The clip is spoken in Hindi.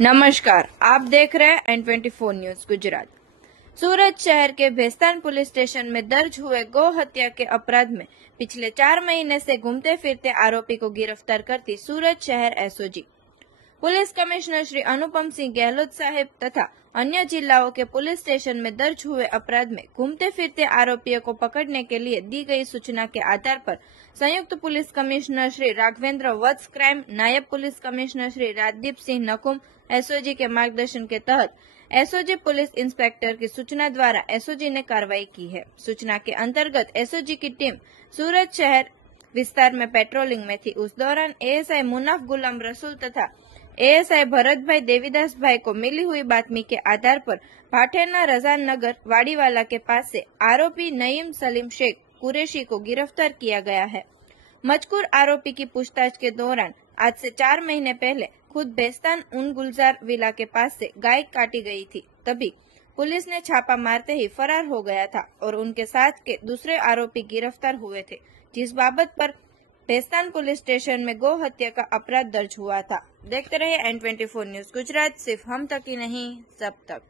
नमस्कार, आप देख रहे हैं N24 न्यूज गुजरात। सूरत शहर के भेस्तान पुलिस स्टेशन में दर्ज हुए गौ हत्या के अपराध में पिछले 4 महीने से घूमते फिरते आरोपी को गिरफ्तार करती सूरत शहर SOG police commissioner Shri Anupam Singh Gehlot साहेब तथा अन्य जिलाओं के पुलिस स्टेशन में दर्ज हुए अपराध में घूमते फिरते आरोपियों को पकड़ने के लिए दी गई सूचना के आधार पर संयुक्त पुलिस कमिश्नर श्री राघवेंद्र वत्स क्राइम, नायब police commissioner Shri Rajdeep Singh नकुम SOG के मार्गदर्शन के तहत एसओजी पुलिस इंस्पेक्टर की सूचना द्वारा एसओजी ने कार्रवाई की है। सूचना के अंतर्गत एसओजी की टीम सूरत शहर विस्तार में पेट्रोलिंग में थी। उस दौरान एएसआई मुनाफ गुलाम रसूल तथा एएसआई भरत भाई देवीदास भाई को मिली हुई बातमी के आधार पर भाटेना रजान नगर वाड़ीवाला के पास से आरोपी नईम सलीम शेख कुरैशी को गिरफ्तार किया गया है। मजकूर आरोपी की पूछताछ के दौरान आज से 4 महीने पहले खुद भेस्तान उन गुलजार विला के पास से गाय काटी गई थी, तभी पुलिस ने छापा मारते ही फरार हो गया था और उनके साथ के दूसरे आरोपी गिरफ्तार हुए थे, जिस बाबत पर भेस्तान पुलिस स्टेशन में गौ हत्या का अपराध दर्ज हुआ था। देखते रहिए N24 न्यूज गुजरात, सिर्फ हम तक ही नहीं सब तक।